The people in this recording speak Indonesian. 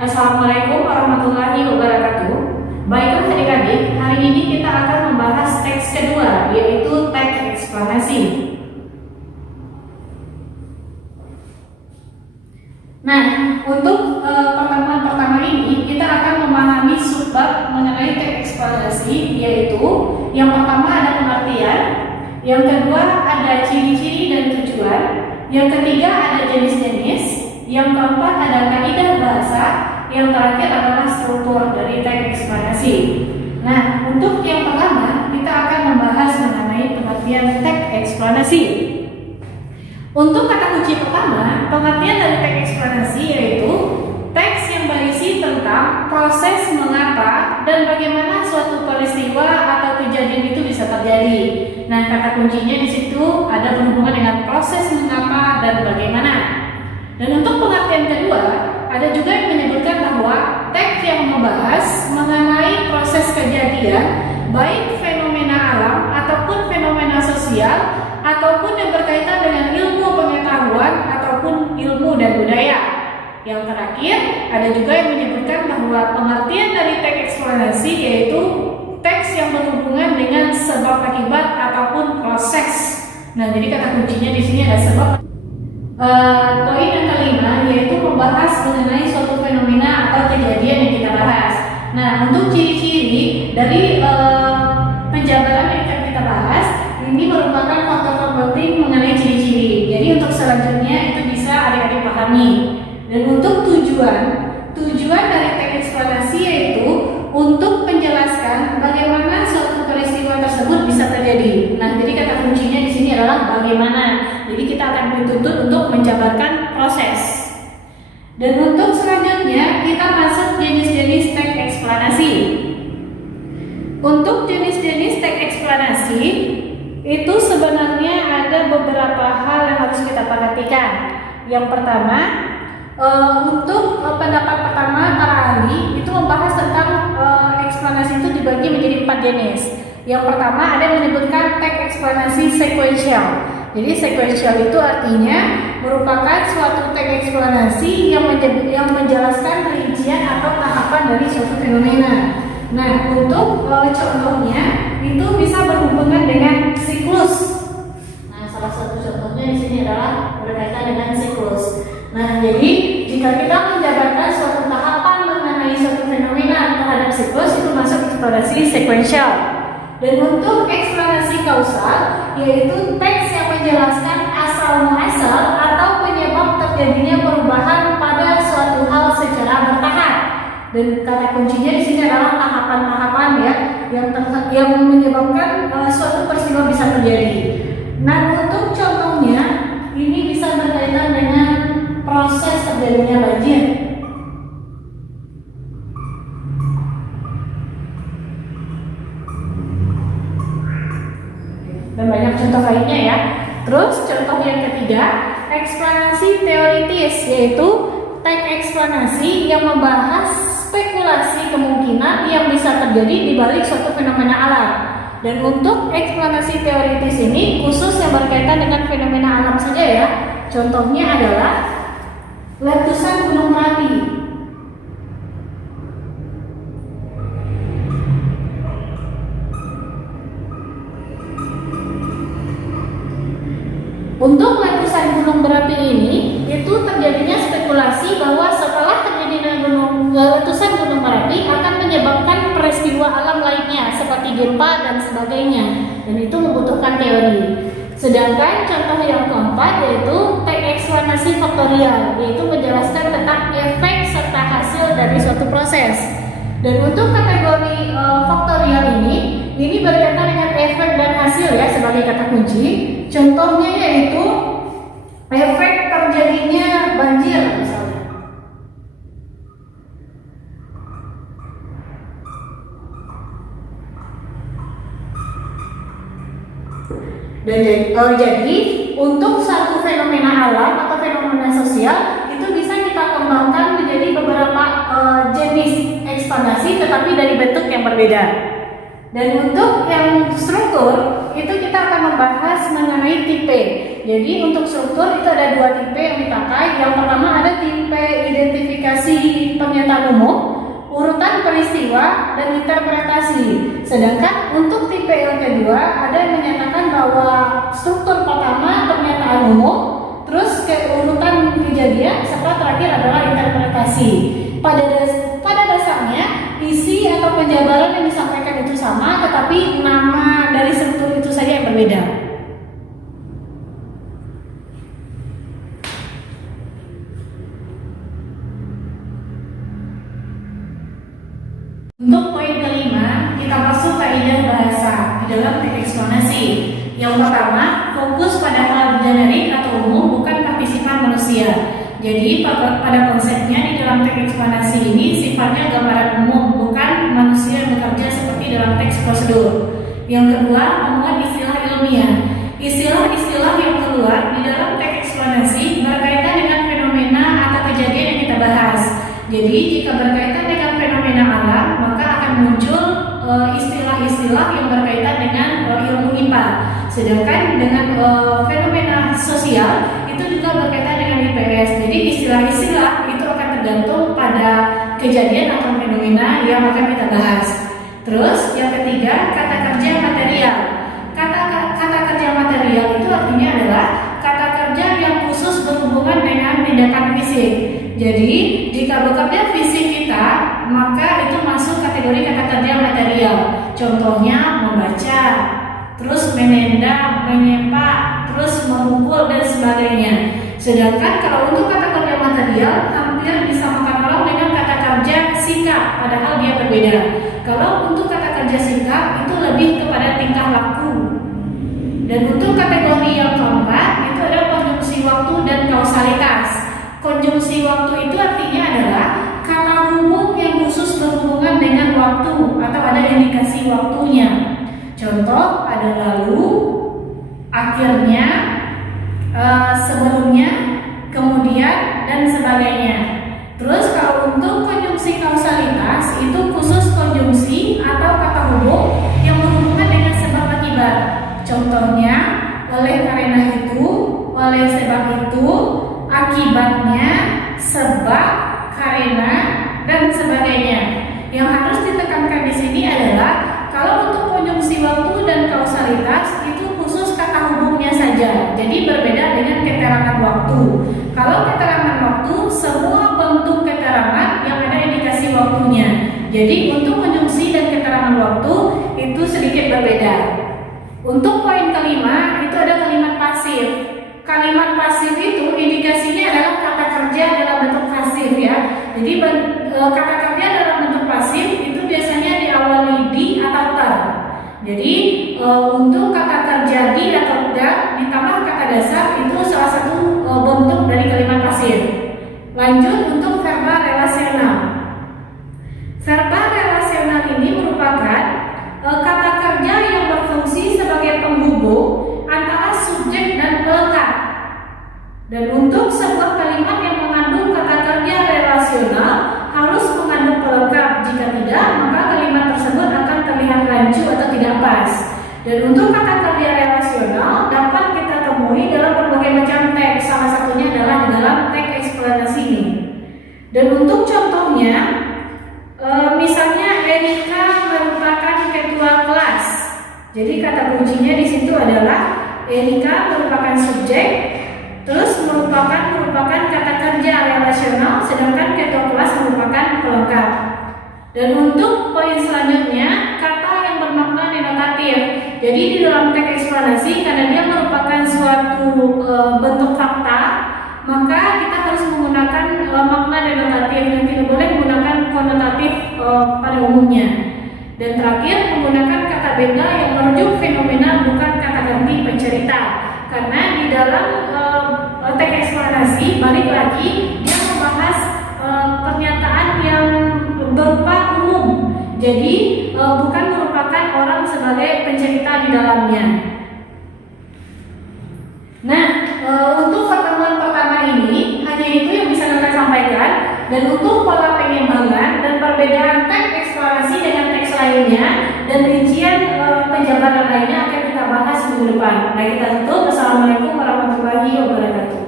Assalamualaikum warahmatullahi wabarakatuh. Baiklah adik-adik, hari ini kita akan membahas teks kedua, yaitu teks eksplanasi. Nah, untuk pertemuan pertama ini kita akan memahami subbab mengenai teks eksplanasi, yaitu yang pertama ada pengertian, yang kedua ada ciri-ciri dan tujuan, yang ketiga ada jenis-jenis, yang keempat ada kaidah bahasa, yang terakhir adalah struktur dari teks eksplanasi. Nah, untuk yang pertama kita akan membahas mengenai pengertian teks eksplanasi. Untuk kata kunci pertama, pengertian dari teks eksplanasi yaitu teks yang berisi tentang proses mengapa dan bagaimana suatu peristiwa atau kejadian itu bisa terjadi. Nah, kata kuncinya di situ ada berhubungan dengan proses mengapa dan bagaimana. Dan untuk pengertian kedua, ada juga yang menyebutkan bahwa teks yang membahas mengenai proses kejadian, baik fenomena alam ataupun fenomena sosial, ataupun yang berkaitan dengan ilmu pengetahuan ataupun ilmu dan budaya. Yang terakhir, ada juga yang menyebutkan bahwa pengertian dari teks eksplanasi yaitu teks yang berhubungan dengan sebab akibat ataupun proses. Nah, jadi kata kuncinya di sini ada sebab. Poin yang kelima yaitu membahas mengenai suatu fenomena atau kejadian yang kita bahas. Nah, untuk ciri-ciri dari penjabaran yang akan kita bahas ini merupakan faktor penting mengenai ciri-ciri. Jadi untuk selanjutnya itu bisa adik-adik pahami. Dan untuk tujuan dari teks eksplanasi yaitu untuk menjelaskan bagaimana suatu peristiwa tersebut bisa terjadi. Nah, jadi kata kuncinya di sini adalah bagaimana. Jadi kita akan dituntut untuk menjabarkan proses. Dan untuk selanjutnya kita masuk jenis-jenis teks eksplanasi. Untuk jenis-jenis teks eksplanasi itu sebenarnya ada beberapa hal yang harus kita perhatikan. Yang pertama, untuk pendapat pertama para ahli itu membahas tentang eksplanasi itu dibagi menjadi 4 jenis. Yang pertama ada yang menyebutkan teks eksplanasi sekuensial. Jadi sekuensial itu artinya merupakan suatu teks eksplanasi yang menjelaskan rincian atau tahapan dari suatu fenomena. Nah, untuk contohnya itu bisa berhubungan dengan siklus. Nah, salah satu contohnya di sini adalah berkaitan dengan siklus. Nah, jadi jika kita menjabarkan suatu tahapan mengenai suatu fenomena terhadap siklus itu masuk eksplanasi sekuensial. Dan untuk eksplanasi kausal yaitu teks yang menjelaskan asal muasal atau penyebab terjadinya perubahan pada suatu hal secara bertahap. Dan kata kuncinya di sini adalah tahapan-tahapan ya yang menyebabkan suatu peristiwa bisa terjadi. Nah, untuk contohnya ini bisa berkaitan dengan proses terjadinya banjir. Dan banyak contoh lainnya ya. Terus contoh yang ketiga, eksplanasi teoritis yaitu teks eksplanasi yang membahas spekulasi kemungkinan yang bisa terjadi di balik suatu fenomena alam. Dan untuk eksplanasi teoritis ini khusus yang berkaitan dengan fenomena alam saja ya. Contohnya adalah letusan Gunung Merapi. Untuk letusan gunung berapi ini itu terjadinya spekulasi bahwa setelah terjadinya letusan gunung Merapi akan menyebabkan peristiwa alam lainnya seperti gempa dan sebagainya, dan itu membutuhkan teori. Sedangkan contoh yang keempat yaitu teks eksplanasi faktorial, yaitu menjelaskan tentang efek serta hasil dari suatu proses. Dan untuk kategori faktorial ini berkaitan dengan efek dan hasil ya sebagai kata kunci. Contohnya yaitu efek terjadinya banjir misalnya. Dan jadi untuk satu fenomena alam atau fenomena sosial itu bisa kita kembangkan menjadi beberapa jenis eksplanasi tetapi dari bentuk yang berbeda. Dan untuk yang struktur itu kita akan membahas mengenai tipe. Jadi untuk struktur itu ada 2 tipe yang dipakai. Yang pertama ada tipe identifikasi pernyataan peristiwa dan interpretasi. Sedangkan untuk tipe yang kedua ada yang menyatakan bahwa struktur pertama pernyataan umum, terus keurutan kejadian, serta terakhir adalah interpretasi. Pada dasarnya isi atau penjabaran yang disampaikan itu sama, tetapi nama dari struktur itu saja yang berbeda. Untuk poin kelima, kita masuk kaidah bahasa di dalam teks eksplorasi. Yang pertama, fokus pada hal generik atau umum, bukan partisipan manusia. Jadi pada konsepnya di dalam teks eksplorasi ini sifatnya gambaran umum, bukan manusia yang bekerja seperti dalam teks prosedur. Yang kedua, memuat istilah ilmiah. Istilah-istilah yang keluar di dalam teks eksplorasi berkaitan dengan fenomena atau kejadian yang kita bahas. Jadi jika berkaitan dengan fenomena alam, maka akan muncul istilah-istilah yang berkaitan dengan ilmu IPA. Sedangkan dengan fenomena sosial itu juga berkaitan dengan IPS. Jadi istilah-istilah itu akan tergantung pada kejadian atau fenomena yang akan kita bahas. Terus yang ketiga, kata kerja material. Kata kerja material itu artinya adalah kata kerja yang khusus berhubungan dengan tindakan fisik. Jadi jika bekerja fisik kita, maka itu masuk kategori kata kerja material. Contohnya membaca, terus menendang, menyepak, terus memukul dan sebagainya. Sedangkan kalau untuk kata kerja material hampir disamakan orang dengan kata kerja sikap, padahal dia berbeda. Kalau untuk kata kerja sikap itu lebih kepada tingkah laku. Dan untuk kategori yang keempat itu ada konjungsi waktu dan kausalitas. Konjungsi waktu itu artinya adalah kata hubung yang khusus berhubungan dengan waktu atau ada indikasi waktunya. Contoh ada lalu, akhirnya, sebelumnya, kemudian, dan sebagainya. Terus kalau untuk konjungsi kausalitas itu khusus konjungsi atau kata hubung yang berhubungan dengan sebab akibat. Contohnya oleh karena itu, oleh sebab itu, akibatnya, sebab, karena, dan sebagainya. Yang harus ditekankan di sini adalah kalau untuk konjungsi waktu dan kausalitas itu khusus kata hubungnya saja. Jadi berbeda dengan keterangan waktu. Kalau keterangan waktu semua bentuk keterangan yang ada indikasi waktunya. Jadi untuk konjungsi dan keterangan waktu itu sedikit berbeda. Untuk poin kelima itu ada kalimat pasif. Kalimat pasif itu indikasinya adalah kata kerja dalam bentuk pasif ya. Jadi kata kerja dalam bentuk pasif itu biasanya diawali di atau ter. Jadi untuk kata kerja di atau ter ditambah kata dasar itu salah satu bentuk dari kalimat pasif. Lanjut untuk verba relasional. Verba relasional ini merupakan kata kerja yang berfungsi sebagai penghubung antara subjek dan pelekat. Dan untuk sebuah kalimat yang mengandung kata kerja relasional harus mengandung pelengkap. Jika tidak, maka kalimat tersebut akan terlihat rancu atau tidak pas. Dan untuk kata kerja relasional dapat kita temui dalam berbagai macam teks. Salah satunya adalah di dalam teks eksplorasi ini. Dan untuk contohnya, misalnya Erika merupakan ketua kelas. Jadi kata kuncinya di situ adalah Erika merupakan subjek, terus merupakan kata kerja relasional, sedangkan ketua kelas merupakan pelengkap. Dan untuk poin selanjutnya, kata yang bermakna denotatif. Jadi di dalam teks eksplorasi karena dia merupakan suatu bentuk fakta, maka kita harus menggunakan makna denotatif dan tidak boleh menggunakan konotatif pada umumnya. Dan terakhir menggunakan kata benda yang merujuk fenomena, bukan kata ganti pencerita. Karena di dalam teks eksplorasi balik lagi dia membahas pernyataan yang berupa umum. Jadi bukan merupakan orang sebagai pencerita di dalamnya. Nah, untuk pertemuan pertama ini hanya itu yang bisa saya sampaikan. Dan untuk pola pengembangan dan perbedaan teks eksplorasi dengan teks lainnya dan rincian penjabaran lainnya akan kita bahas minggu depan. Baik, kita tutup. Assalamualaikum warahmatullahi wabarakatuh.